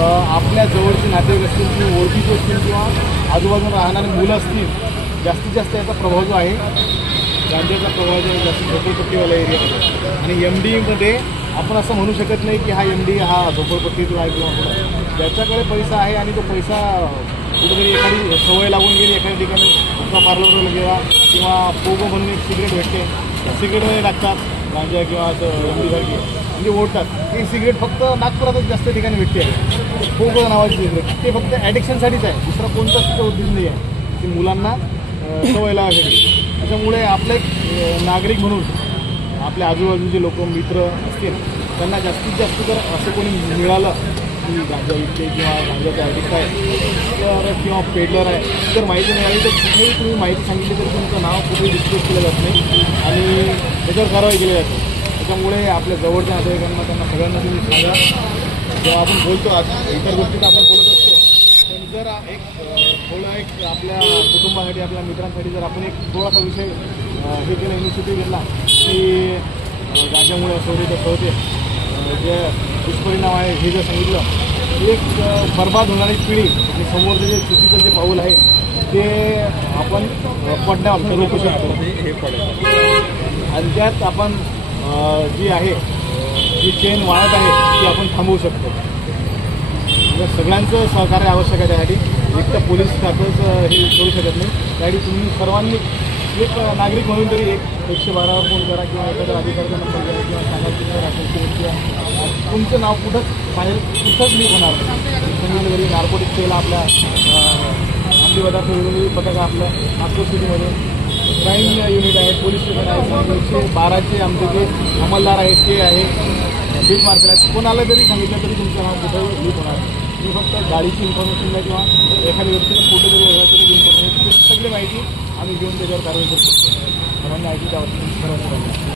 आपल्या जवळचे नातेवाईक असतील किंवा ओळखीचे असतील किंवा आजूबाजूला राहणारे मुलं असतील, जास्तीत जास्त याचा प्रभाव जो आहे गांजाचा प्रभाव जो जास्त झोपडपट्टीवाला एरियामध्ये. आणि MDमध्ये आपण असं म्हणू शकत नाही की हा MD हा झोपडपट्टीतला आहे किंवा कुठं. ज्याच्याकडे पैसा आहे आणि तो पैसा कुठेतरी एखादी सवय लागून गेली, एखाद्या ठिकाणी कुठला पार्लरवर गेला किंवा पोगो म्हणून एक सिगरेट भेटते, सिगरेटमध्ये लागतात गांजा किंवा असं MDसारखी म्हणजे ओढतात. ही सिगरेट फक्त नागपुरातच जास्त ठिकाणी भेटते आहे, पोगो नावाची सिगरेट. ते फक्त ॲडिक्शनसाठीच आहे, दुसरा कोणताच तिचा उद्देश नाही आहे की मुलांना सवय लावायसाठी. त्याच्यामुळे आपले नागरिक म्हणून आपल्या आजूबाजूचे लोक मित्र असतील त्यांना जास्तीत जास्त जर असं कोणी मिळालं की गांजा विकते किंवा गांजाचा ॲडिक्ट आहे तर किंवा पेडलर आहे जर माहिती मिळाली तर कुठेही तुम्ही माहिती सांगितली तरी तुमचं नाव कुठेही डिस्क्लोज केलं जात नाही आणि त्याच्यावर कारवाई केली जाते. त्याच्यामुळे आपल्या जवळच्या नातेवाईकांना त्यांना सगळ्यांना तुम्ही सांगा. जेव्हा आपण बोलतो इतर गोष्टीत आपण बोलत असतो, पण जर थोडं एक आपल्या कुटुंबासाठी आपल्या मित्रांसाठी जर आपण एक थोडासा विषय हे केला, इनिशिएटिव्ह घेतला की गांजामुळे असं होते तसं होते, जे दुष्परिणाम आहे हे जर सांगितलं, एक बर्बाद होणारी पिढी आणि समोरचं जे चुकीचं जे पाऊल आहे ते आपण पडण्यावर रोखू शकतो. हे पडेल आणि त्यात आपण जी आहे जी चेन वाढत आहे ती आपण थांबवू शकतो. सगळ्यांचं सहकार्य आवश्यक आहे. त्यासाठी एक तर पोलीस खातंच हे करू शकत नाही. त्यासाठी तुम्ही सर्वांनी एक नागरिक म्हणून तरी 112वर फोन करा किंवा एखाद्या अधिकाऱ्याचा नंबर करा किंवा सांगा किंवा तुमचं नाव कुठंच लीक होणार नाही. सांगितलं तरी नार्कोटिक सेल आपल्या अंमली पदार्थ विरोधी पथक आपलं नागपूर सिटीमध्ये क्राईम युनिट आहे, पोलीस स्टेशन आहे, 112चे आमचे जे अंमलदार आहेत ते आहे, बीट मार्केट आहेत. कोणाला जरी सांगितलं तरी तुमचं नाव कुठं लीक होणार. तुम्ही फक्त गाडीची इन्फॉर्मेशन द्या किंवा एखाद्या व्यक्तीचा फोटो जरी वेगळा तरी इन्फॉर्मेशन सगळी माहिती आम्ही घेऊन त्याच्यावर कारवाई करू शकतो. सर्वांनी ऐकली त्यावर